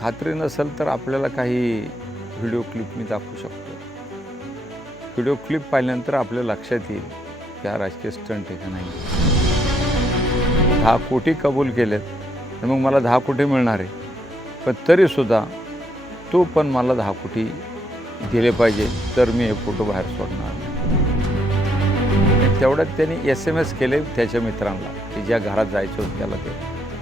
खात्री नसेल तर आपल्याला काही व्हिडिओ क्लिप मी दाखवू शकतो. व्हिडिओ क्लिप पाहिल्यानंतर आपल्या लक्षात येईल की हा राजकीय स्टंट आहे का नाही. दहा कोटी कबूल केलेत आणि मग मला दहा कोटी मिळणार आहे. पण तरीसुद्धा तो पण मला दहा कोटी दिले पाहिजे तर मी हे फोटो बाहेर सोडणार नाही. तेवढ्यात त्यांनी एस एम एस केले त्याच्या मित्रांना की ज्या घरात जायचं होतं त्याला ते.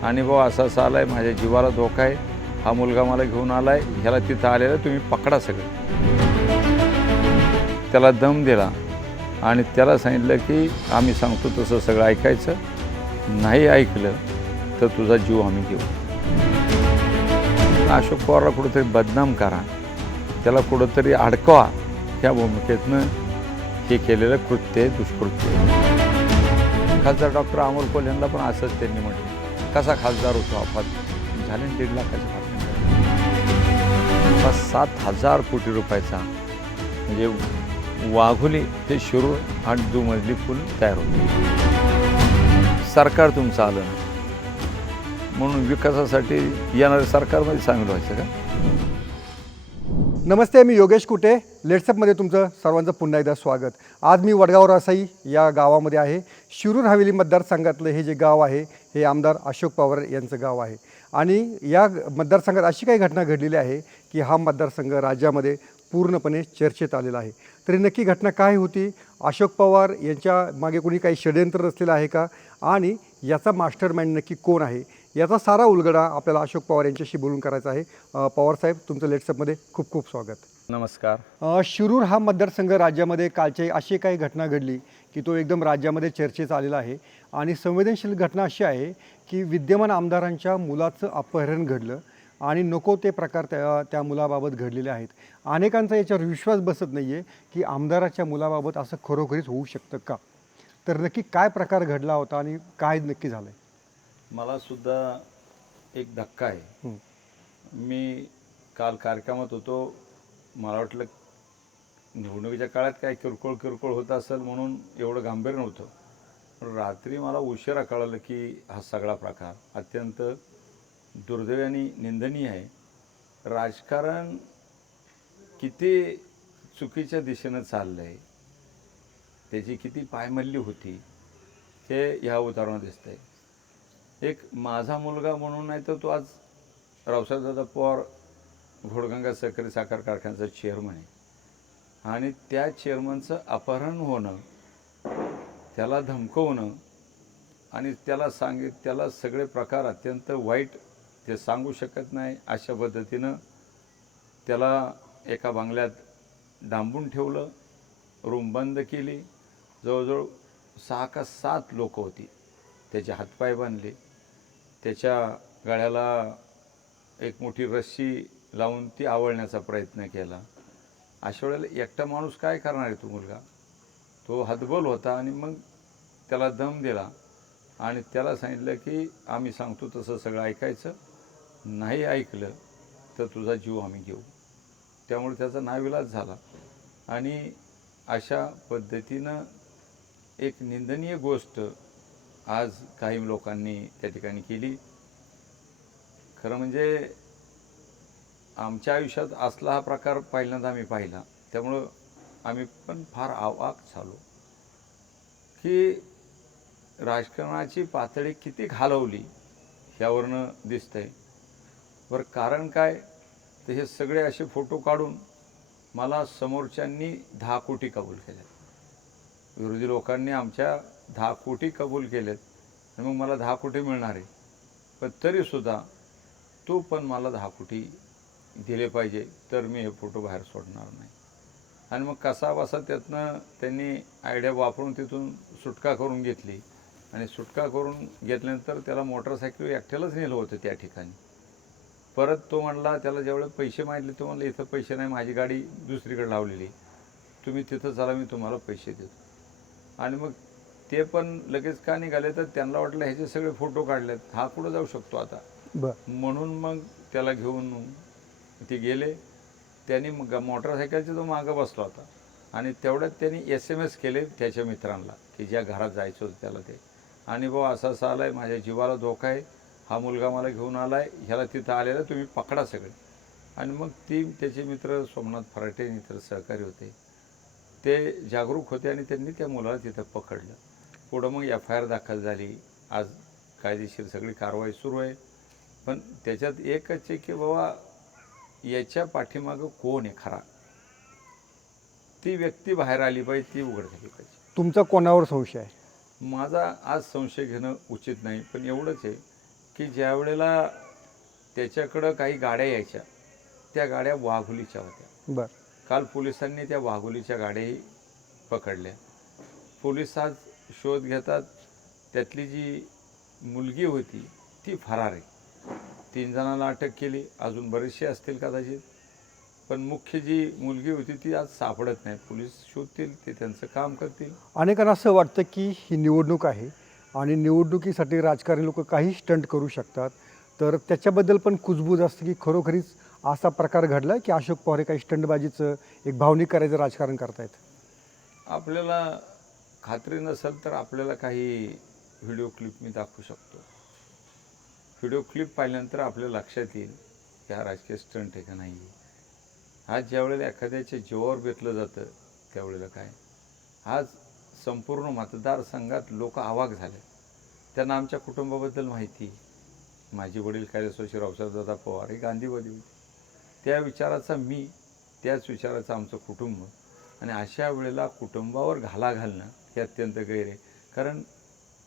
आणि भाऊ असं असं आलं आहे माझ्या जीवाला धोका आहे. हा मुलगा मला घेऊन आला आहे ह्याला तिथं आलेलं तुम्ही पकडा सगळं. त्याला दम दिला. आणि त्याला सांगितलं की आम्ही सांगतो तसं सगळं ऐकायचं. नाही ऐकलं तर तुझा जीव आम्ही घेऊ. अशोक पवारला कुठंतरी बदनाम करा. त्याला कुठंतरी अडकवा. ह्या भूमिकेतनं हे केलेलं कृत्य आहे दुष्कृत्य खासदार डॉक्टर अमोल कोल यांना पण असंच त्यांनी म्हटलं. कसा खासदार होतो आपण? झाले दीड लाखाच्या जवळपास सात हजार कोटी रुपयाचा म्हणजे वाघोली ते शिरूर आणि दुमजली पूल तयार होते. सरकार तुमचं आलं. म्हणून विकासासाठी येणाऱ्या सरकारमध्ये सामील व्हायचं का? नमस्ते मी योगेश कुटे. लेट्सअपमध्ये तुमचं सर्वांचं पुन्हा एकदा स्वागत. आज मी वडगाव रासाई या गावामध्ये आहे. शिरूर हवेली मतदारसंघातलं हे जे गाव आहे हे आमदार अशोक पवार यांचं गाव आहे. आणि या मतदारसंघात अशी काही घटना घडलेली आहे की हा मतदारसंघ राज्यामध्ये पूर्णपणे चर्चेत आलेला आहे. तरी नक्की घटना काय होती? अशोक पवार यांच्या मागे कोणी काही षडयंत्र रचलेलं आहे का? आणि याचा मास्टर माइंड नक्की कोण आहे? याचा सारा उलगडा आपल्याला अशोक पवार यांच्याशी बोलून करायचा आहे. पवार साहेब तुमचं लेट्सअपमध्ये खूप खूप स्वागत. नमस्कार. शिरूर हा मतदारसंघ राज्यामध्ये कालची अशी काही घटना घडली की तो एकदम राज्यामध्ये चर्चेत आलेला आहे. आणि संवेदनशील घटना अशी आहे की विद्यमान आमदारांच्या मुलाचं अपहरण घडलं आणि नको ते प्रकार त्या त्या मुलाबाबत घडलेले आहेत. अनेकांचा याच्यावर विश्वास बसत नाही आहे की आमदाराच्या मुलाबाबत असं खरोखरीच होऊ शकतं का? तर नक्की काय प्रकार घडला होता आणि काय नक्की झालं मला सुद्धा एक धक्का आहे. मी काल कार्यक्रमात होतो. मला वाटलं निवडणुकीच्या काळात काय किरकोळ किरकोळ होत असेल म्हणून एवढं गांभीर्य नव्हतं. पण रात्री मला उशिरा कळालं की हा सगळा प्रकार अत्यंत दुर्दैवी आणि निंदनीय आहे. राजकारण किती चुकीच्या दिशेनं चाललं आहे त्याची किती पायमल्ली होती हे ह्या उदाहरणात दिसतंय. एक माझा मुलगा म्हणून नाही तर तो आज रावसाहेबदादा पवार घोडगंगा सहकारी साखर कारखान्याचा चेअरमन आहे. आणि त्या चेअरमनचं अपहरण होणं त्याला धमकवणं आणि त्याला सांगित त्याला सगळे प्रकार अत्यंत वाईट ते सांगू शकत नाही अशा पद्धतीनं त्याला एका बांगल्यात डांबून ठेवलं रूम बंद केली. जवळजवळ सहा का सात लोकं होती. त्याचे हातपाय बांधले. त्याच्या गळ्याला एक मोठी रस्सी लावून ती आवळण्याचा प्रयत्न केला. अशा वेळेला एकटा माणूस काय करणार आहे तो मुलगा? तो हतबल होता आणि मग त्याला दम दिला आणि त्याला सांगितलं की आम्ही सांगतो तसं सगळं ऐकायचं. नाही ऐकलं तर तुझा जीव आम्ही घेऊ. त्यामुळे त्याचा नाविलाज झाला. आणि अशा पद्धतीनं एक निंदनीय गोष्ट आज काही लोकांनी त्या ठिकाणी केली. खरं म्हणजे आमच्या आयुष्यात असला हा प्रकार पहिल्यांदा आम्ही पाहिला. त्यामुळं आम्ही पण फार आवाक झालो. की राजकारणाची पातळी किती घालवली ह्यावरनं दिसतंय. बरं कारण काय? तर हे सगळे असे फोटो काढून मला समोरच्यांनी दहा कोटी कबूल केल्या विरोधी लोकांनी आमच्या दहा कोटी कबूल केलेत मग मला दहा कोटी मिळणार आहे. पण तरीसुद्धा तो पण मला दहा कोटी दिले पाहिजे तर मी हे फोटो बाहेर सोडणार नाही. आणि मग कसा बसा त्यातनं त्यांनी आयडिया वापरून तिथून सुटका करून घेतली. आणि सुटका करून घेतल्यानंतर त्याला मोटरसायकल एकट्यालाच नेलं होतं त्या ठिकाणी. परत तो म्हणला त्याला ज्यावेळेस पैसे मागितले तो म्हणला इथं पैसे नाही माझी गाडी दुसरीकडे लावलेली. तुम्ही तिथं चला मी तुम्हाला पैसे देतो. आणि मग ते पण लगेच का निघाले तर त्यांना वाटलं ह्याचे सगळे फोटो काढलेत. हा कुठं जाऊ शकतो आता? म्हणून मग त्याला घेऊन ते गेले. त्यांनी मग मोटरसायकलच्या तो मागं बसला होता. आणि तेवढ्यात त्यांनी एस एम एस केले त्याच्या मित्रांना की ज्या घरात जायचं होतं त्याला ते. आणि भाऊ असं असं आलं आहे माझ्या जीवाला धोका आहे. हा मुलगा मला घेऊन आलाय ह्याला तिथं आलेला तुम्ही पकडा सगळे. आणि मग ती त्याचे मित्र सोमनाथ फराटे मित्र सहकारी होते. ते जागरूक होते आणि त्यांनी त्या मुलाला तिथं पकडलं. पुढं मग एफ आय आर दाखल झाली. आज कायदेशीर सगळी कारवाई सुरू आहे. पण त्याच्यात एकच आहे की बाबा याच्या पाठीमागं कोण आहे खरा? ती व्यक्ती बाहेर आली पाहिजे ती उघड झाली पाहिजे. तुमचा कोणावर संशय आहे? माझा आज संशय घेणं उचित नाही पण एवढंच आहे की ज्या वेळेला त्याच्याकडं काही गाड्या यायच्या त्या गाड्या वाघुलीच्या होत्या. बरं. काल पोलिसांनी त्या वाघुलीच्या गाड्याही पकडल्या. पोलीस आज शोध घेतात. त्यातली जी मुलगी होती ती फरार आहे. तीन जणांना अटक केली. अजून बरेचसे असतील कदाचित. पण मुख्य जी मुलगी होती ती आज सापडत नाही. पोलीस शोधतील ते त्यांचं काम करतील. अनेकांना असं वाटतं की ही निवडणूक आहे आणि निवडणुकीसाठी राजकारणी लोक काही स्टंट करू शकतात. तर त्याच्याबद्दल पण कुजबूज असते की खरोखरीच असा प्रकार घडला की अशोक पवार काही स्टंटबाजीचं एक भावनिक करायचं राजकारण करतायत? आपल्याला खात्री नसेल तर आपल्याला काही व्हिडिओ क्लिप मी दाखवू शकतो. व्हिडिओ क्लिप पाहिल्यानंतर आपल्या लक्षात येईल की हा राजकीय स्टंट आहे का नाही. आहे आज ज्यावेळेला एखाद्याच्या जीवावर बेतलं जातं त्यावेळेला काय? आज संपूर्ण मतदारसंघात लोक आवाक झाले. त्यांना आमच्या कुटुंबाबद्दल माहिती. माझे वडील कायदेस्वशी रावसाहेबदादा पवार हे गांधीवादी होते. त्या विचाराचा मी त्याच विचाराचं आमचं कुटुंब आणि अशा वेळेला कुटुंबावर घाला घालणं हे अत्यंत गैर आहे. कारण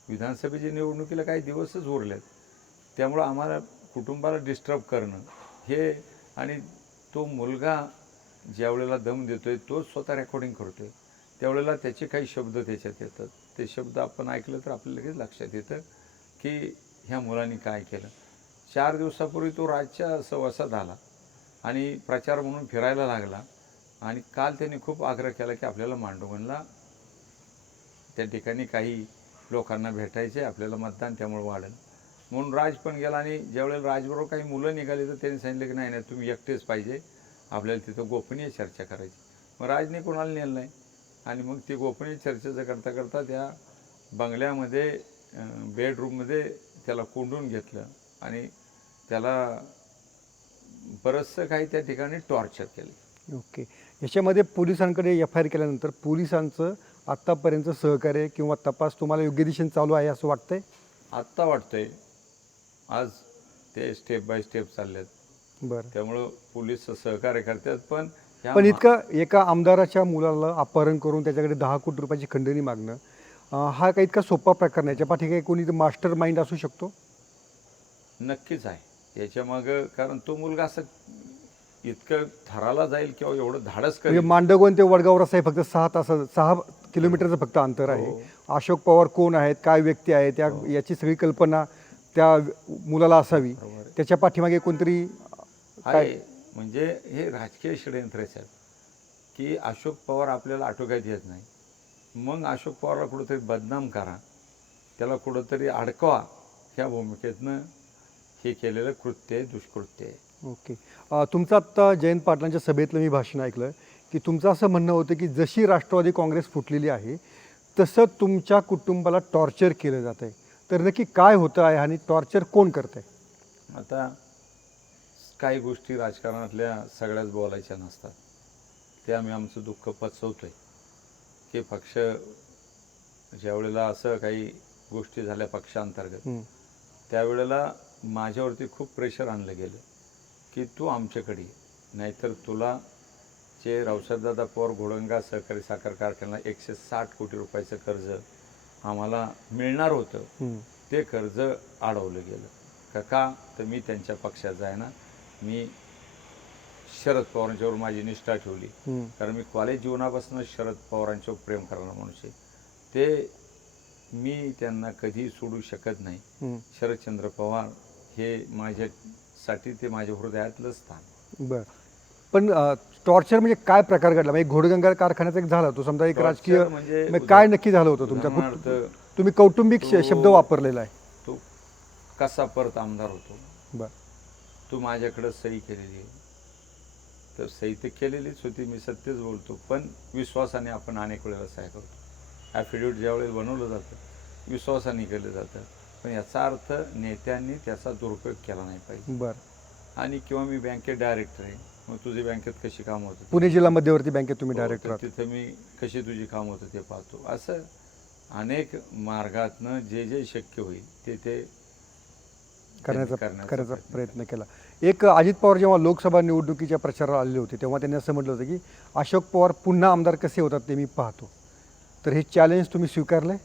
विधानसभेच्या निवडणुकीला काही दिवसच उरलेत. त्यामुळं आम्हाला कुटुंबाला डिस्टर्ब करणं हे आणि तो मुलगा ज्या वेळेला दम देतोय तोच स्वतः रेकॉर्डिंग करतोय. त्यावेळेला त्याचे काही शब्द त्याच्यात येतात. ते शब्द आपण ऐकलं तर आपल्याला लगेच लक्षात येतं की ह्या मुलांनी काय केलं. चार दिवसापूर्वी तो राजच्या सहवासात आला आणि प्रचार म्हणून फिरायला लागला आणि काल त्यांनी खूप आग्रह केला की आपल्याला मांडोगनला त्या ठिकाणी काही लोकांना भेटायचे आपल्याला मतदान त्यामुळे वाढेल. म्हणून राज पण गेला आणि ज्यावेळेला राजबरोबर काही मुलं निघाली तर त्यांनी सांगितलं की नाही नाही तुम्ही एकटेच पाहिजे. आपल्याला तिथं गोपनीय चर्चा करायची. मग राजने कोणाला नेलं नाही? आणि मग ती गोपनीय चर्चेचं करता करता त्या बंगल्यामध्ये बेडरूममध्ये त्याला कोंडून घेतलं आणि त्याला बरंचसं काही त्या ठिकाणी टॉर्चर केलं. ओके. याच्यामध्ये पोलिसांकडे एफ आय आर केल्यानंतर पोलिसांचं आत्तापर्यंत सहकार्य किंवा तपास तुम्हाला योग्य दिशेने चालू आहे असं वाटतंय? आत्ता वाटतंय. आज ते स्टेप बाय स्टेप चाललेत. बरं. त्यामुळं पोलीस सहकार्य करतात पण ह्या पण मा- इतकं एका आमदाराच्या मुलाला अपहरण करून त्याच्याकडे दहा कोटी रुपयाची खंडणी मागणं अं, हा काही इतका सोपा प्रकार नाही. याच्या पाठी काही कोणी मास्टर माइंड असू शकतो? नक्कीच आहे. याच्या मागं कारण तो मुलगा असं इतकं थराला जाईल किंवा एवढं धाडस म्हणजे करेल. मांडगोन ते वडगाव रस्ता हे फक्त सहा तास सहा किलोमीटरचं फक्त अंतर आहे. हो. अशोक पवार कोण आहेत काय व्यक्ती आहे त्या याची सगळी कल्पना त्या मुलाला असावी. त्याच्या पाठीमागे कोणतरी काय? आहे म्हणजे हे राजकीय षडयंत्रच आहेत की अशोक पवार आपल्याला आटोक्यात येत नाही. मग अशोक पवारला कुठंतरी बदनाम करा. त्याला कुठंतरी अडकवा. ह्या भूमिकेतनं हे केलेलं कृत्य आहे दुष्कृत्य आहे. ओके. तुमचं आत्ता जयंत पाटलांच्या सभेतलं मी भाषण ऐकलं. की तुमचं असं म्हणणं होतं की जशी राष्ट्रवादी काँग्रेस फुटलेली आहे तसं तुमच्या कुटुंबाला टॉर्चर केलं जात आहे तर नक्की काय होतं आहे आणि टॉर्चर कोण करत आहे आता काही गोष्टी राजकारणातल्या सगळ्याच बोलायच्या नसतात. ते आम्ही आमचं दुःख पचवतोय. की पक्ष ज्यावेळेला असं काही गोष्टी झाल्या पक्षांतर्गत त्यावेळेला माझ्यावरती खूप प्रेशर आणलं गेलं की तू आमच्याकडे. नाहीतर तुला जे रावसाहेबदादा पवार घोडंगा सहकारी साखर कारखान्याला एकशे साठ कोटी रुपयाचं कर्ज आम्हाला मिळणार होतं ते कर्ज अडवलं गेलं. का का? तर मी त्यांच्या पक्षात जाय ना मी शरद पवारांच्यावर माझी निष्ठा ठेवली. कारण मी कॉलेज जीवनापासून शरद पवारांच्यावर प्रेम करणारा माणूस आहे. ते मी त्यांना कधी सोडू शकत नाही. शरदचंद्र पवार हे माझ्यासाठी ते माझ्या हृदयातलं स्थान. बरं. पण टॉर्चर म्हणजे काय प्रकार घडला? म्हणजे घोडगंगा कारखान्याचा एक झाला तो समजा एक Torture राजकीय म्हणजे म्हणजे काय नक्की झालं होतं तुमच्या उदाहरणार्थ, तुम्ही कौटुंबिक श- तो- शब्द वापरलेला आहे. तो कसा परत आमदार होतो? बरं. तू माझ्याकडं सही केलेली आहे. तर सही तर केलेलीच होती मी सत्यच बोलतो पण विश्वासाने आपण अनेक वेळेला सह्या करतो. ॲफिडेविट ज्या वेळेला बनवलं जातं विश्वासाने केलं जातं. पण याचा अर्थ नेत्यांनी त्याचा दुरुपयोग केला नाही पाहिजे. बरं. आणि किंवा मी बँकेत डायरेक्टर आहे. मग तुझी बँकेत कशी कामं होतं? पुणे जिल्हा मध्यवर्ती बँकेत तुम्ही हो, डायरेक्टर तर तिथं मी कशी तुझी काम होतं ते पाहतो. असं अनेक मार्गातनं जे जे शक्य होईल ते ते करण्याचा करण्याचा करण्याचा प्रयत्न प्रयत्न केला. एक अजित पवार जेव्हा लोकसभा निवडणुकीच्या प्रचाराला आलेले होते तेव्हा त्यांनी असं म्हटलं होतं की अशोक पवार पुन्हा आमदार कसे होतात ते मी पाहतो. तर हे चॅलेंज तुम्ही स्वीकारलंय?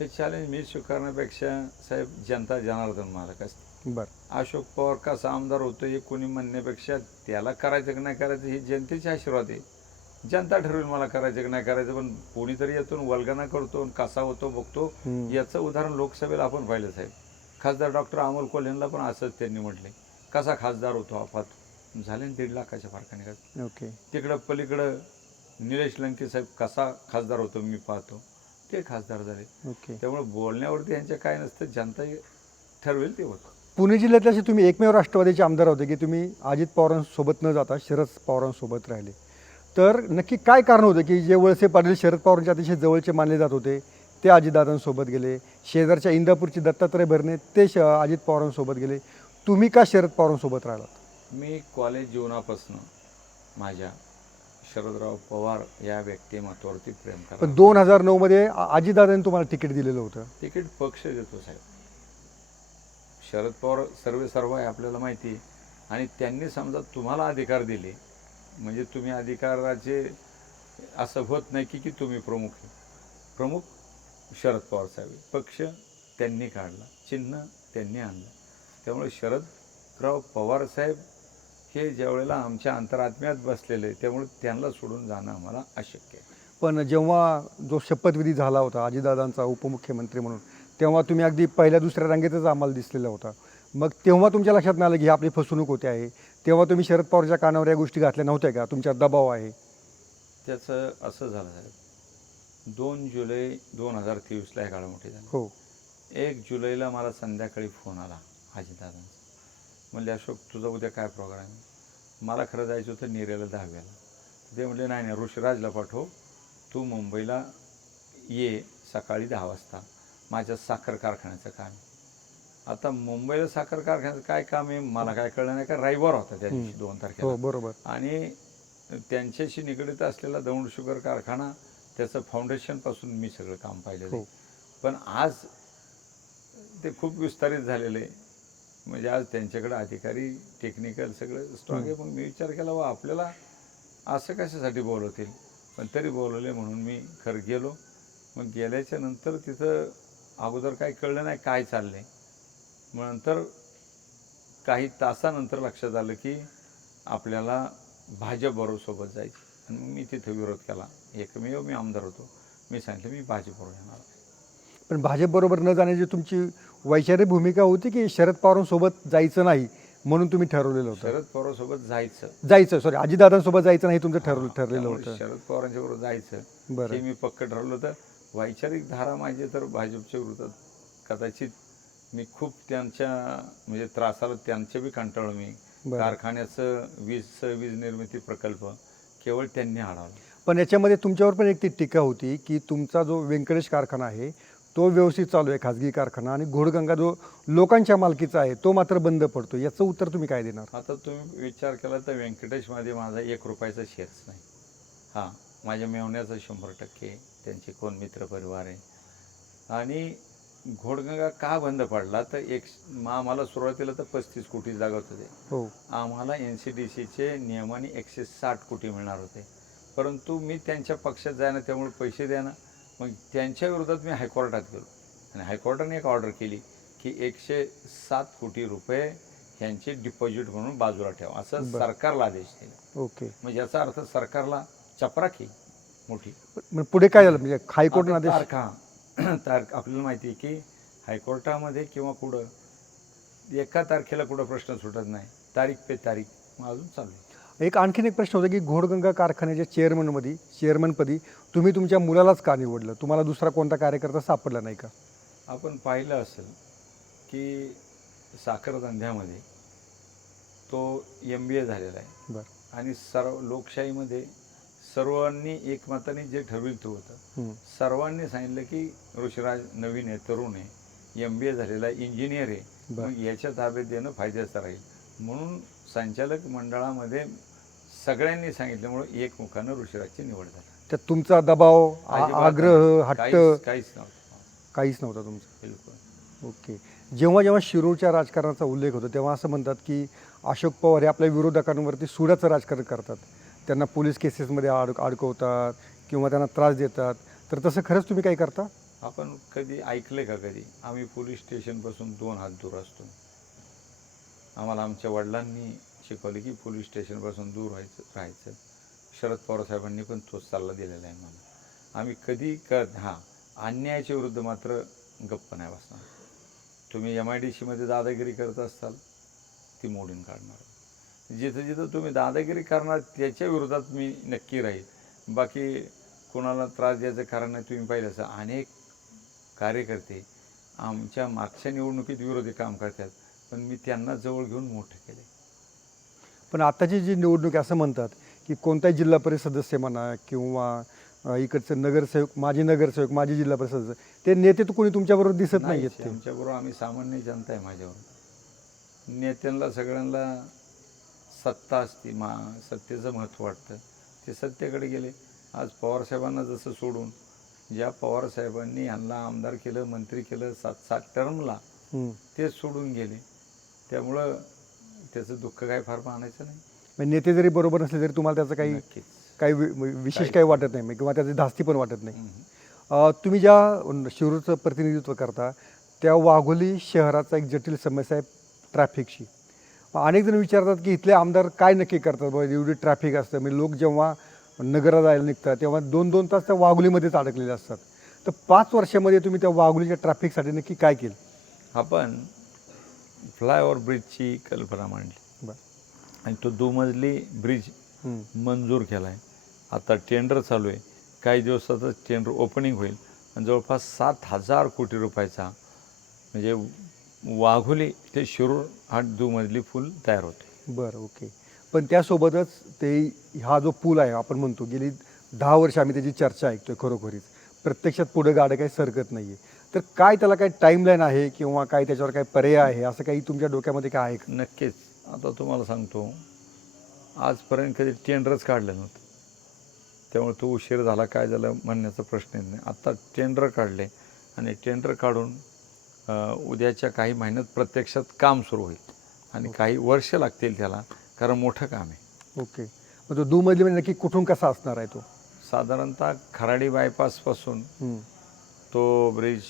हे चॅलेंज मी स्वीकारण्यापेक्षा साहेब जनता जनार्दन मालक असते. बरं. अशोक पवार कसा आमदार होतो हे कोणी म्हणण्यापेक्षा त्याला करायचं की नाही करायचं हे जनतेचे आशीर्वाद आहे. जनता ठरवेल मला करायचं की नाही करायचं पण कोणीतरी यातून वल्गना करतो कसा होतो बघतो. याचं उदाहरण लोकसभेला आपण पाहिलं साहेब खासदार डॉक्टर अमोल कोल्हेंना पण असंच त्यांनी म्हटले कसा खासदार होतो अफात झाले ना दीड लाखाच्या फरकाने का? ओके. तिकडं पलीकडं निलेश लंके साहेब कसा खासदार होतो मी पाहतो. ते खासदार झाले. ओके. त्यामुळे बोलण्यावरती यांच्या काय नसतं जनता ठरवेल ते होतं. पुणे जिल्ह्यातले असे तुम्ही एकमेव राष्ट्रवादीचे आमदार होते की तुम्ही अजित पवारांसोबत न जाता शरद पवारांसोबत राहिले. तर नक्की काय कारण होतं की जे वळसे पाटील शरद पवारांच्या अतिशय जवळचे मानले जात होते ते अजितदादांसोबत गेले शेजारच्या इंदापूरचे दत्तात्रय भरणे ते श अजित पवारांसोबत गेले. तुम्ही का शरद पवारांसोबत राहिलात? मी कॉलेज जीवनापासून माझ्या शरदराव पवार या व्यक्तिमत्वावरती प्रेम पण दोन हजार नऊमध्ये अजितदादांनी तुम्हाला तिकीट दिलेलं होतं. तिकीट पक्ष देतो साहेब. शरद पवार सर्वे सर्व आहे आपल्याला माहिती आहे. आणि त्यांनी समजा तुम्हाला अधिकार दिले म्हणजे तुम्ही अधिकाराचे असं होत नाही की की तुम्ही प्रमुख प्रमुख शरद पवार साहेब पक्ष त्यांनी काढला चिन्ह त्यांनी आणलं. त्यामुळे शरदराव पवार साहेब हे ज्यावेळेला आमच्या अंतरात्म्यात बसलेले त्यामुळे त्यांना सोडून जाणं आम्हाला अशक्य आहे. पण जेव्हा जो शपथविधी झाला होता अजितदादांचा उपमुख्यमंत्री म्हणून तेव्हा तुम्ही अगदी पहिल्या दुसऱ्या रांगेतच आम्हाला दिसलेला होता. मग तेव्हा तुमच्या लक्षात नाही आलं की ही आपली फसवणूक होते आहे. तेव्हा तुम्ही शरद पवारच्या कानावर या गोष्टी घातल्या नव्हत्या का? तुमच्या दबाव आहे. त्याचं असं झालं साहेब. दोन जुलै दोन हजार तेवीसला हे मोठी झाली. हो. एक जुलैला मला संध्याकाळी फोन आला अजितदादांचा म्हणले अशोक तुझा उद्या काय प्रोग्राम आहे? मला खरं जायचं होतं नेरेला दहाव्याला. ते म्हणले नाही नाही ऋषिराजला पाठव. तू मुंबईला ये सकाळी दहा वाजता. माझ्या साखर कारखान्याचं काम. आता मुंबईला साखर कारखान्याचं काय काम आहे मला काय कळलं नाही का रविवार होता त्या दिवशी दोन हो तारखेला. बरोबर. आणि त्यांच्याशी निगडीत असलेला दौंड शुगर कारखाना त्याचं फाउंडेशनपासून मी सगळं काम पाहिलेलं हो. आहे पण आज ते खूप विस्तारित झालेलं आहे. म्हणजे आज त्यांच्याकडे अधिकारी टेक्निकल सगळं स्ट्रॉंग आहे. मग मी विचार केला वा आपल्याला असं कशासाठी बोलवतील? पण तरी बोलवले म्हणून मी खरं गेलो. मग गेल्याच्यानंतर तिथं अगोदर काही कळलं नाही काय चाललंय. मग नंतर काही तासानंतर लक्षात आलं की आपल्याला भाजप बरोबर सोबत जायचं आणि मग मी तिथे विरोध केला. एकमेव मी आमदार होतो. मी सांगितलं मी भाजपबरोबर येणार. पण भाजपबरोबर न जाण्याची तुमची वैचारिक भूमिका होती की शरद पवारांसोबत जायचं नाही म्हणून तुम्ही ठरवलेलं होतं? शरद पवारांसोबत जायचं. जायचं सॉरी अजितदादांसोबत जायचं नाही तुमचं ठरवलं ठरलेलं होतं. शरद पवारांच्या बरोबर जायचं. बरं. हे मी पक्क ठरवलं होतं. वैचारिक धारा माझी तर भाजपच्या विरोधात कदाचित मी खूप त्यांच्या म्हणजे त्रासाला त्यांचे बी कंटाळलो मी. कारखान्याचं वीज वीज निर्मिती प्रकल्प केवळ त्यांनी अडवला पण याच्यामध्ये तुमच्यावर पण एक ती टीका होती की तुमचा जो व्यंकटेश कारखाना आहे तो व्यवस्थित चालू आहे खाजगी कारखाना आणि घोडगंगा जो लोकांच्या मालकीचा आहे तो मात्र बंद पडतो. याचं उत्तर तुम्ही काय देणार? आता तुम्ही विचार केला तर व्यंकटेशमध्ये माझा एक रुपयाचा शेअर्स नाही. हां माझ्या मेवण्याचं शंभर टक्के. त्यांचे कोण मित्रपरिवार आहे. आणि घोडगंगा का बंद पडला? तर एक आम्हाला सुरुवातीला तर पस्तीस कोटी जागत होते हो. आम्हाला एन सी डी सीचे नियमाने एकशे साठ कोटी मिळणार होते. परंतु मी त्यांच्या पक्षात जाणं त्यामुळे पैसे द्यानं मग त्यांच्या विरोधात मी हायकोर्टात गेलो. आणि हायकोर्टाने एक ऑर्डर केली की एकशे सात कोटी रुपये ह्यांचे डिपॉझिट म्हणून बाजूला ठेवा. असं. सरकारला आदेश दिला. ओके. म्हणजे याचा अर्थ सरकारला चपराकी. मोठी. मग पुढे काय झालं? म्हणजे हायकोर्टाने आता आदेश तारखा तारख आपल्याला माहिती आहे की हायकोर्टामध्ये किंवा कुठं एका तारखेला कुठं प्रश्न सुटत नाही. तारीख पे तारीख. मग अजून चालू आहे. एक आणखीन एक प्रश्न होता की घोडगंगा कारखान्याच्या चेअरमनमध्ये चेअरमनपदी तुम्ही तुमच्या मुलालाच का निवडलं? तुम्हाला दुसरा कोणता कार्यकर्ता सापडला नाही का? आपण पाहिलं असेल की साखर धंद्यामध्ये तो एम बी ए झालेला आहे. बरं. आणि सर्व लोकशाहीमध्ये सर्वांनी एकमताने जे ठरविलं होतं हं. सर्वांनी सांगितलं की ऋषिराज नवीन आहे तरुण आहे एम बी ए झालेला इंजिनियर आहे. मग याच्या ताब्यात देणं फायद्याचं राहील. म्हणून संचालक मंडळामध्ये सगळ्यांनी सांगितल्यामुळे एक मुखानं ऋषिराजची निवड झाली. त्यात तुमचा दबाव आग्रह. हट्ट काहीच काहीच नव्हतं. काहीच नव्हता तुमचा? बिलकुल. ओके. जेव्हा जेव्हा शिरूरच्या राजकारणाचा उल्लेख होतो तेव्हा असं म्हणतात की अशोक पवार हे आपल्या विरोधकांवरती सुडाचं राजकारण करतात. त्यांना पोलीस केसेसमध्ये अड अडकवतात किंवा त्यांना त्रास देतात तर तसं खरंच तुम्ही काय करता? आपण कधी ऐकले का कधी? आम्ही पोलीस स्टेशनपासून दोन हात दूर असतो. आम्हाला आमच्या वडिलांनी शिकवले की पोलीस स्टेशनपासून दूर व्हायचं राहायचं. शरद पवार साहेबांनी पण तोच सल्ला दिलेला आहे मला आम्ही कधी कर हां अन्यायाच्या विरुद्ध मात्र गप्प नाही बसणार. तुम्ही एम आय डी सीमध्ये दादागिरी करत असाल ती मोडून काढणार. जिथं जिथं तुम्ही दादागिरी करणार त्याच्या विरोधात मी नक्की राहील. बाकी कोणाला त्रास द्यायचं कारण नाही तुम्ही पाहिलं असं अनेक कार्यकर्ते आमच्या मागच्या निवडणुकीत विरोधी काम करतात पण मी त्यांना जवळ घेऊन मोठे केले पण आताची जी निवडणूक असं म्हणतात की कोणताही जिल्हा परिषद सदस्य म्हणा किंवा इकडचं नगरसेवक माजी नगरसेवक माजी जिल्हा परिषद सदस्य ते नेते तर कोणी तुमच्याबरोबर दिसत नाही आहेत आमच्याबरोबर आम्ही सामान्य जनता आहे माझ्यावर नेत्यांना सगळ्यांना सत्ता असते मा सत्तेचं महत्त्व वाटतं. ते सत्तेकडे गेले. आज पवारसाहेबांना जसं सोडून ज्या पवारसाहेबांनी यांना आमदार केलं मंत्री केलं सात सात टर्मला. तेच सोडून गेले. त्यामुळं त्याचं दुःख काय फार मानायचं नाही. नेते जरी बरोबर नसले तरी तुम्हाला त्याचं काही काही विशेष काही- वाटत नाही किंवा त्याची धास्ती पण वाटत नाही. तुम्ही ज्या शिरूरचं प्रतिनिधित्व करता त्या वाघोली शहराचा एक जटिल समस्या आहे ट्रॅफिकची. अनेक जण विचारतात की इथले आमदार काय नक्की करतात? बाबा एवढी ट्रॅफिक असतं. म्हणजे लोक जेव्हा नगरात जायला निघतात तेव्हा दोन दोन तास त्या वाघोलीमध्येच अडकलेले असतात. तर पाच वर्षामध्ये तुम्ही त्या वाघोलीच्या ट्रॅफिकसाठी नक्की काय केलं? आपण फ्लायओव्हर ब्रिजची कल्पना मांडली. बरं. आणि तो दुमजली ब्रिज. मंजूर केला आहे आता टेंडर चालू आहे. काही दिवसातच टेंडर ओपनिंग होईल. आणि जवळपास सात हजार कोटी रुपयाचा म्हणजे वाघोली ते शिरूर हा दुमजली फुल तयार होते. बरं ओके. पण त्यासोबतच ते हा जो पूल आहे आपण म्हणतो गेली दहा वर्ष आम्ही त्याची चर्चा ऐकतोय खरोखरीच. प्रत्यक्षात पुढे गाडं काही सरकत नाही आहे तर काय त्याला काही टाईमलाईन आहे किंवा काय त्याच्यावर काही पर्याय आहे? असं काही तुमच्या डोक्यामध्ये काय आहे का? नक्कीच. आता तुम्हाला सांगतो आजपर्यंत कधी टेंडरच काढलं नव्हतं त्यामुळे तो उशीर झाला काय झालं म्हणण्याचा प्रश्न येत नाही. आत्ता टेंडर काढले आणि टेंडर काढून उद्याच्या काही महिन्यात प्रत्यक्षात काम सुरू होईल. आणि काही वर्ष लागतील त्याला कारण मोठं काम आहे. ओके. मग तो दुमजली म्हणजे नक्की कुठून कसा असणार आहे तो? साधारणतः खराडी बायपासपासून. तो ब्रिज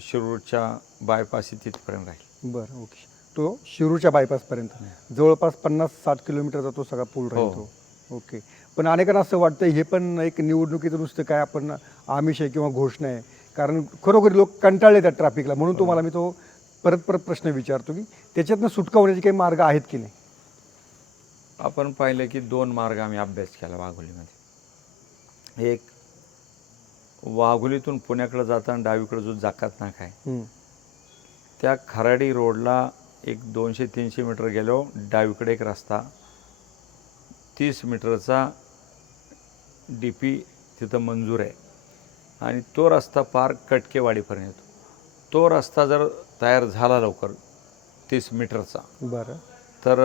शिरूरच्या बायपास तिथपर्यंत राहील. बरं ओके. तो शिरूरच्या बायपासपर्यंत जवळपास पन्नास साठ किलोमीटरचा तो सगळा पूल राहील हो. तो. ओके. पण अनेकांना असं वाटतं हे पण एक निवडणुकीचं नुसतं काय आपण आमिष आहे किंवा घोषणा आहे. कारण खरोखर लोक कंटाळले त्या ट्रॅफिकला म्हणून तुम्हाला मी तो परत परत प्रश्न विचारतो की त्याच्यातनं सुटका होण्याचे काही मार्ग आहेत की नाही? आपण पाहिलं की दोन मार्ग आम्ही अभ्यास केला वाघोलीमध्ये. एक वाघोलीतून पुण्याकडे जाताना डावीकडे जो जाकात नाका आहे. त्या खराडी रोडला एक दोनशे तीनशे मीटर गेलो डावीकडे एक रस्ता. तीस मीटरचा डी पी तिथं मंजूर आहे. आणि तो रस्ता पार कटकेवाडीपर्यंत येतो. तो रस्ता जर तयार झाला लवकर तीस मीटरचा बरं. तर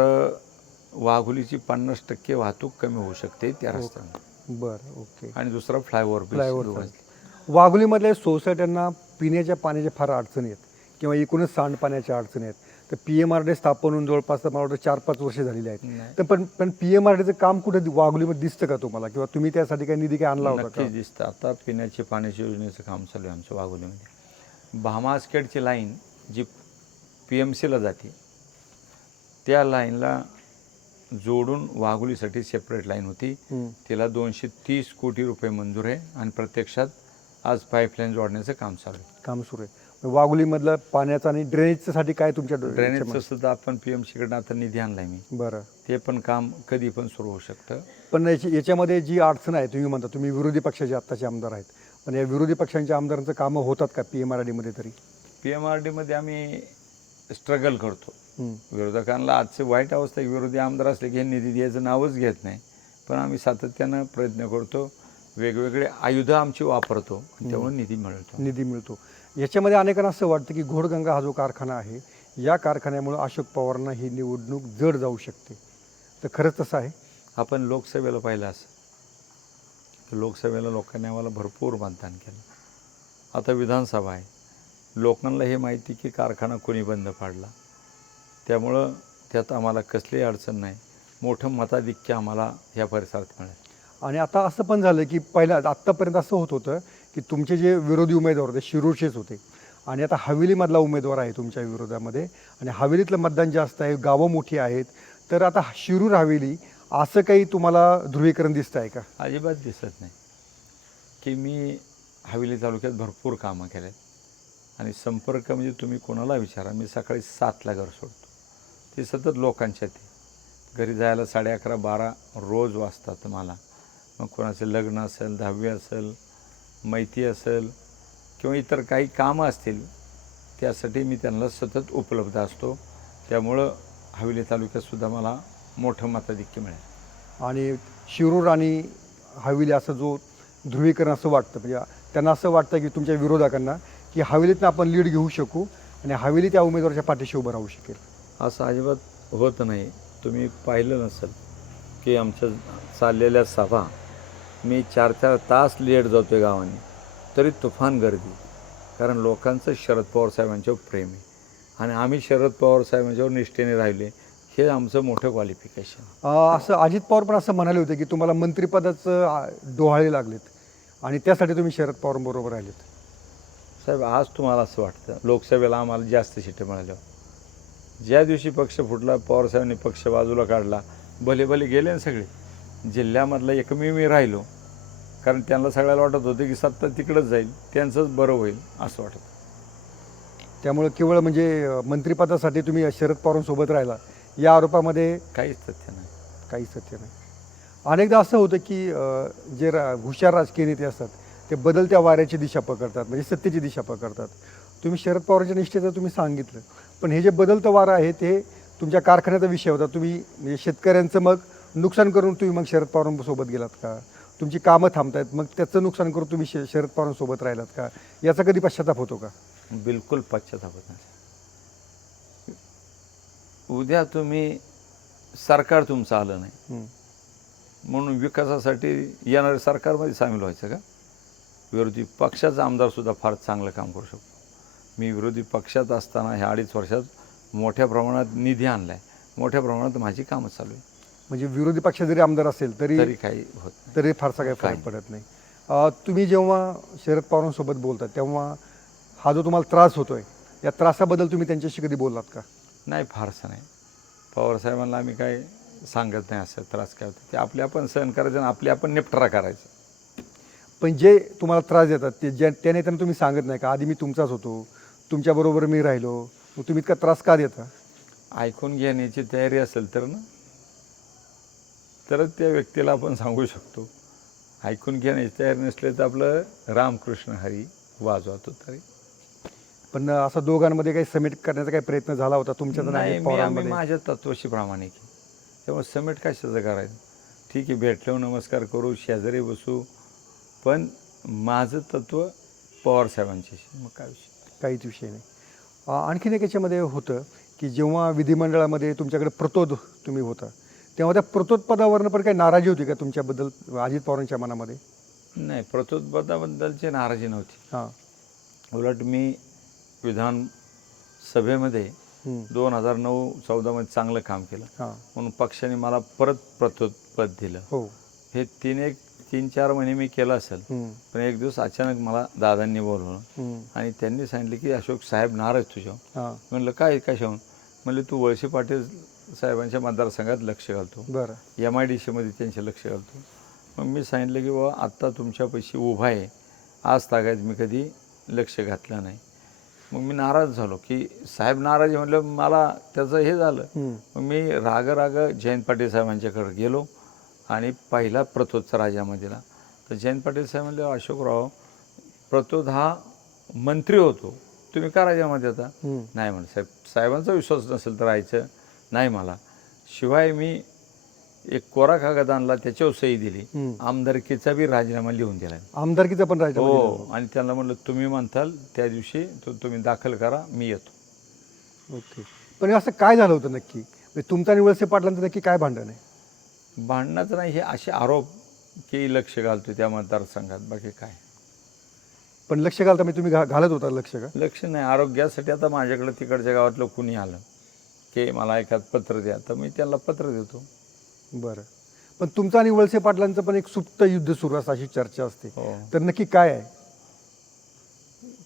वाघोलीची पन्नास टक्के वाहतूक कमी होऊ शकते त्या रस्त्याने. बरं ओके. आणि दुसरा फ्लायओव्हर फ्लायओव्हर वाघोलीमधल्या सोसायट्यांना पिण्याच्या पाण्याच्या फार अडचणी आहेत किंवा एकूणच सांडपाण्याच्या अडचणी आहेत. तर पी एम आर डी स्थापन होऊन जवळपास मला वाटतं चार पाच वर्ष झालेली आहेत. तर पण पण पी एम आर डीचं काम कुठे वाघोलीमध्ये दिसतं का तुम्हाला? किंवा तुम्ही त्यासाठी काही निधी काही आणला होता दिसतं. आता पिण्याच्या पाण्याच्या योजनेचं काम चालू आहे आमचं वाघोलीमध्ये भामासखेडची लाईन जी पी एम सीला जाते त्या लाईनला जोडून वाघोलीसाठी सेपरेट लाईन होती. तिला दोनशे तीस कोटी रुपये मंजूर आहे आणि प्रत्यक्षात आज पाईपलाईन जोडण्याचं काम चालू आहे. काम सुरू आहे. वाघोलीमधलं पाण्याचं आणि ड्रेनेजसाठी काय तुमच्या ड्रेनेजचं सुद्धा आपण पी एम सीकडनं आता निधी आणलाय मी. बरं. ते पण काम कधी पण सुरू होऊ शकतं. पण याची याच्यामध्ये जी अडचण आहे तुम्ही म्हणता तुम्ही विरोधी पक्षाचे आत्ताचे आमदार आहेत. पण या विरोधी पक्षांच्या आमदारांचं कामं होतात का पी एम आर डीमध्ये तरी? पी एम आर डीमध्ये आम्ही स्ट्रगल करतो. विरोधकांना आजची वाईट अवस्था विरोधी आमदार असले की हे निधी द्यायचं नावच घेत नाही. पण आम्ही सातत्यानं प्रयत्न करतो. वेगवेगळे आयुधं आमची वापरतो. त्यामुळे निधी मिळतो. निधी मिळतो. याच्यामध्ये अनेकांना असं वाटतं की घोडगंगा हा जो कारखाना आहे या कारखान्यामुळं अशोक पवारांना ही निवडणूक जड जाऊ शकते. तर खरंच तसं आहे? आपण लोकसभेला पाहिलं असं. लोकसभेला लोकांनी आम्हाला भरपूर मतदान केलं. आता विधानसभा आहे. लोकांना हे माहिती की कारखाना कोणी बंद पाडला. त्यामुळं त्यात आम्हाला कसलीही अडचण नाही. मोठं मताधिक्य आम्हाला या परिसरात मिळेल. आणि आता असं पण झालं की पहिल्या आत्तापर्यंत असं होत होतं की तुमचे जे विरोधी उमेदवार होते शिरूरचेच होते. आणि आता हवेलीमधला उमेदवार आहे तुमच्या विरोधामध्ये. आणि हवेलीतलं मतदान जास्त आहे गावं मोठी आहेत. तर आता शिरूर हवेली असं काही तुम्हाला ध्रुवीकरण दिसतं आहे का? अजिबात दिसत नाही. की मी हवेली तालुक्यात भरपूर कामं केले आणि संपर्क म्हणजे तुम्ही कोणाला विचारा मी सकाळी सातला घर सोडतो. ते सतत लोकांच्या ते घरी जायला साडे अकरा बारा रोज वाजतात मला. मग कोणाचं लग्न असेल दहावी असेल मैती असेल किंवा इतर काही कामं असतील त्यासाठी मी त्यांना सतत उपलब्ध असतो. त्यामुळं हवेली तालुक्यातसुद्धा मला मोठं मताधिक्य मिळेल. आणि शिरूर आणि हवेली असं जो ध्रुवीकरण असं वाटतं म्हणजे त्यांना असं वाटतं की तुमच्या विरोधकांना की हवेलीतनं आपण लीड घेऊ शकू आणि हवेली त्या उमेदवाराच्या पाठीशी उभं राहू शकेल. असं अजिबात होत नाही. तुम्ही पाहिलं नसेल की आमच्या चाललेल्या सभा मी चार चार तास लेट जातो आहे गावाने. तरी तुफान गर्दी. कारण लोकांचं शरद पवार साहेबांच्यावर प्रेम आहे. आणि आम्ही शरद पवार साहेबांच्यावर निष्ठेने राहिले. हे आमचं मोठं क्वालिफिकेशन असं अजित पवार पण असं म्हणाले होते की तुम्हाला मंत्रिपदाचं डोहाळे लागलेत. आणि त्यासाठी तुम्ही शरद पवारांबरोबर राहिलेत. साहेब आज तुम्हाला असं वाटतं लोकसभेला आम्हाला जास्त सीटं मिळाल्या ज्या दिवशी पक्ष फुटला पवारसाहेबांनी पक्ष बाजूला काढला भले भले गेले ना सगळे. जिल्ह्यामधला एकमेव मी राहिलो. कारण त्यांना सगळ्याला वाटत होतं की सत्ता तिकडंच जाईल त्यांचंच बरं होईल असं वाटत. त्यामुळे केवळ म्हणजे मंत्रिपदासाठी तुम्ही शरद पवारांसोबत राहिला. या आरोपामध्ये काहीच तथ्य नाही. काहीच सत्य नाही. अनेकदा असं होतं की जे रा हुशार राजकीय नेते असतात ते बदलत्या वाऱ्याची दिशा पकडतात म्हणजे सत्तेची दिशा पकडतात. तुम्ही शरद पवारांच्या निष्ठेचं तुम्ही सांगितलं. पण हे जे बदलतं वारं आहे ते तुमच्या कारखान्याचा विषय होता. तुम्ही म्हणजे शेतकऱ्यांचं मग नुकसान करून तुम्ही मग शरद पवारांसोबत गेलात का? तुमची कामं थांबतायत मग त्याचं नुकसान करून तुम्ही श शरद पवारांसोबत राहिलात का? याचा कधी पश्चाताप होतो का? बिलकुल पश्चाताप होत नाही. उद्या तुम्ही सरकार तुमचं आलं नाही. म्हणून विकासासाठी येणाऱ्या सरकारमध्ये सामील व्हायचं का? विरोधी पक्षाचा आमदारसुद्धा फार चांगलं काम करू शकतो. मी विरोधी पक्षात असताना ह्या अडीच वर्षात मोठ्या प्रमाणात निधी आणला आहे मोठ्या प्रमाणात माझी कामं चालू आहे म्हणजे विरोधी पक्ष जरी आमदार असेल तरी तरी काही होत नाही. तरी फारसा काही फरक. पडत नाही. अ, तुम्ही जेव्हा शरद पवारांसोबत बोलता तेव्हा हा जो तुम्हाला त्रास होतोय या त्रासाबद्दल तुम्ही त्यांच्याशी कधी बोललात का? नाही फारसं नाही. पवारसाहेबांना आम्ही काय सांगत नाही असं त्रास काय होतं ते आपले आपण सहन करायचं आणि आपले आपण निपटारा करायचं. पण जे तुम्हाला त्रास देतात ते ज्या त्या नेत्यांना तुम्ही सांगत नाही का आधी मी तुमचाच होतो तुमच्याबरोबर मी राहिलो मग तुम्ही इतका त्रास का देता? ऐकून घेण्याची तयारी असेल तर ना. तरच त्या व्यक्तीला आपण सांगू शकतो. ऐकून घेण्याची तयारी नसले तर आपलं रामकृष्ण हरी वाजवतो तरी. पण असं दोघांमध्ये काही समिट करण्याचा काही प्रयत्न झाला होता? तुमच्या तर नाही मी आम्ही माझ्या तत्वाशी प्रामाणिक आहे. त्यामुळे समेट कशाचं करायचं? ठीक आहे भेटलो नमस्कार करू शेजारी बसू. पण माझं तत्व पवार साहेबांच्याशी मग काय विषय? काहीच विषय नाही. आणखीन एक याच्यामध्ये होतं की जेव्हा विधिमंडळामध्ये तुमच्याकडे प्रतोद तुम्ही होता तेव्हा त्या प्रतोद पदावरनं पण काही नाराजी होती का तुमच्याबद्दल अजित पवारांच्या मनामध्ये? नाही प्रतोदपदाबद्दलची नाराजी नव्हती. हां. उलट मी विधान सभेमध्ये. दोन हजार नऊ चौदामध्ये चांगलं काम केलं. हां. म्हणून पक्षाने मला परत प्रतोद पद दिलं. हो. हे तीन एक तीन चार महिने मी केलं असेल. पण एक दिवस अचानक मला दादांनी बोलवलं. आणि त्यांनी सांगितलं की अशोक साहेब नाराज तुझ्या म्हणलं काय कशाहून म्हणले तू वळसे पाटील साहेबांच्या मतदारसंघात लक्ष घालतो. बरं. एम आय डी सीमध्ये त्यांचे लक्ष घालतो. मग मी सांगितलं की बाबा आत्ता तुमच्यापाशी उभा आहे. आज तागायत मी कधी लक्ष घातलं नाही. मग मी नाराज झालो की साहेब नाराज आहे म्हणलं मला त्याचं हे झालं. मग मी राग राग जयंत पाटील साहेबांच्याकडे गेलो आणि पहिला प्रतोदचा राजामध्ये दिला तर जयंत पाटील साहेब म्हणले अशोकराव प्रतोद हा मंत्री होतो. तुम्ही का राजामध्ये आता. नाही म्हण साहेब साहेबांचा विश्वास नसेल तर राहायचं. नाही मला. शिवाय मी एक कोरा कागद आणला त्याच्यावर सही दिली. आमदारकीचा बी राजीनामा लिहून दिला आमदारकीचं पण राहायचं हो आणि त्यांना म्हणलं तुम्ही म्हणताल त्या दिवशी तो तुम्ही दाखल करा मी येतो. ओके. पण असं काय झालं होतं नक्की? म्हणजे तुमचं आणि वळसे पाटलांचं नक्की काय भांडण आहे? भांडणाचं नाही हे असे आरोप की लक्ष घालतो त्या मतदारसंघात बाकी काय? पण लक्ष घालता म्हणजे तुम्ही घा घालत होता लक्ष का? लक्ष नाही आरोग्यासाठी आता माझ्याकडे तिकडच्या गावातलं कुणी आलं. की मला एखाद पत्र द्या तर मी त्याला पत्र देतो. बरं. पण तुमचं आणि वळसे पाटलांचं पण एक सुप्त युद्ध सुरू असं अशी चर्चा असते. हो. तर नक्की काय आहे?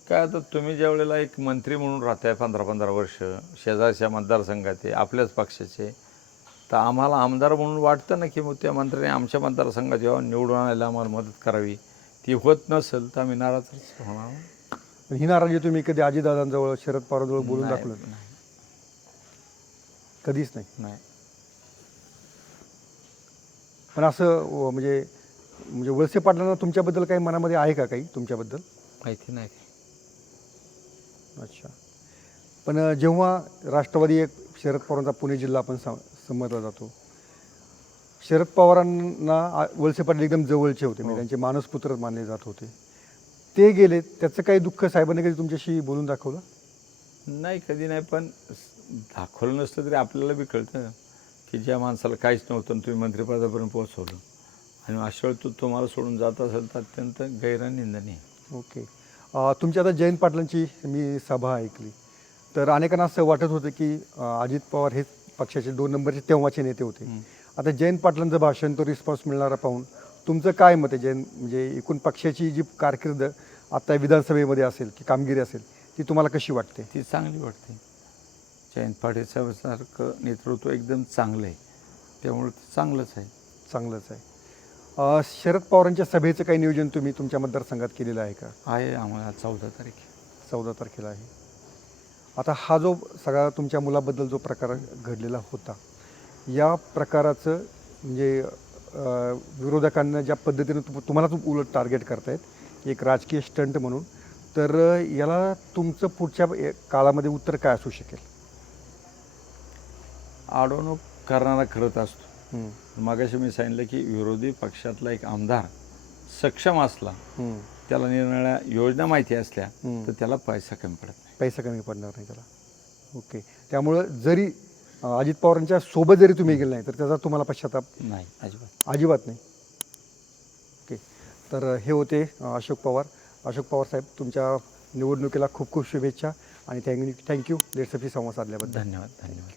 काय आता तुम्ही ज्या वेळेला एक मंत्री म्हणून राहताय पंधरा पंधरा वर्ष शेजारच्या मतदारसंघात आहे आपल्याच पक्षाचे तर आम्हाला आमदार म्हणून वाटतं ना की मग त्या मंत्र्याने आमच्या मतदारसंघात जेव्हा निवडून आणायला आम्हाला मदत करावी ती होत नसेल तर आम्ही नाराजच होणार. ही नाराजी तुम्ही कधी अजितदादांजवळ शरद पवारांजवळ बोलून दाखवलं? नाही, कधीच नाही. नाही. पण असं अं, म्हणजे म्हणजे वळसे पाटलांना तुमच्याबद्दल काही मनामध्ये आहे का काही तुमच्याबद्दल? माहिती नाही. अच्छा. पण अं, जेव्हा राष्ट्रवादी एक शरद पवारांचा पुणे जिल्हा आपण सम समजला जातो शरद पवारांना आ- वळसे पाटील एकदम जवळचे होते. म्हणजे त्यांचे मानसपुत्र मानले जात होते. ते गेले. त्याचं काही दुःख साहेबांनी कधी तुमच्याशी बोलून दाखवलं? नाही कधी नाही. पण स- दाखवलं नसतं तरी आपल्याला बी कळतं की ज्या माणसाला काहीच नव्हतं आणि तुम्ही मंत्रिपदापर्यंत पोहोचवलं. आणि अशा वेळी तो तुम्हाला सोडून जात असेल तर अत्यंत गैरनिंदनीय आहे. ओके. तुमची आता जयंत पाटलांची मी सभा ऐकली. तर अनेकांना असं वाटत होतं की अजित पवार हेच पक्षाचे दोन नंबरचे तेव्हाचे नेते होते. आता जयंत पाटलांचं भाषण तो रिस्पॉन्स मिळणारा पाहून तुमचं काय मत आहे? जयंत म्हणजे एकूण पक्षाची जी कारकीर्द आता विधानसभेमध्ये असेल की कामगिरी असेल ती तुम्हाला कशी वाटते? ती चांगली वाटते. जयंत पाटील सारखं नेतृत्व एकदम चांगलं आहे. त्यामुळे चांगलंच आहे. चांगलंच आहे. अं, शरद पवारांच्या सभेचं काही नियोजन तुम्ही तुमच्या मतदारसंघात केलेलं आहे का? आहे आम्हाला चौदा तारीख. चौदा तारखेला आहे. आता हा जो सगळा तुमच्या मुलाबद्दल जो प्रकार घडलेला होता या प्रकाराचं म्हणजे अं, विरोधकांना ज्या पद्धतीनं तुम तुम्हाला तुम उलट टार्गेट करतायत एक राजकीय स्टंट म्हणून तर याला तुमचं पुढच्या ए- काळामध्ये उत्तर काय असू शकेल? अडवणूक करणारा करत असतो. मागाशी मी सांगितलं की विरोधी पक्षातला एक आमदार सक्षम असला. त्याला निरनिळ्या योजना माहिती असल्या. तर त्याला पैसा कमी पडत नाही. पैसा कमी पडणार नाही त्याला. ओके. त्यामुळं जरी अजित पवारांच्या सोबत जरी तुम्ही गेले नाही तर त्याचा तुम्हाला पश्चाताप नाही अजिबात. अजिबात नाही. ओके. तर हे होते अशोक पवार. अशोक पवार साहेब तुमच्या निवडणुकीला खूप खूप शुभेच्छा आणि थँक थँक्यू. लेट्सअपशी संवाद साधल्याबद्दल. धन्यवाद धन्यवाद.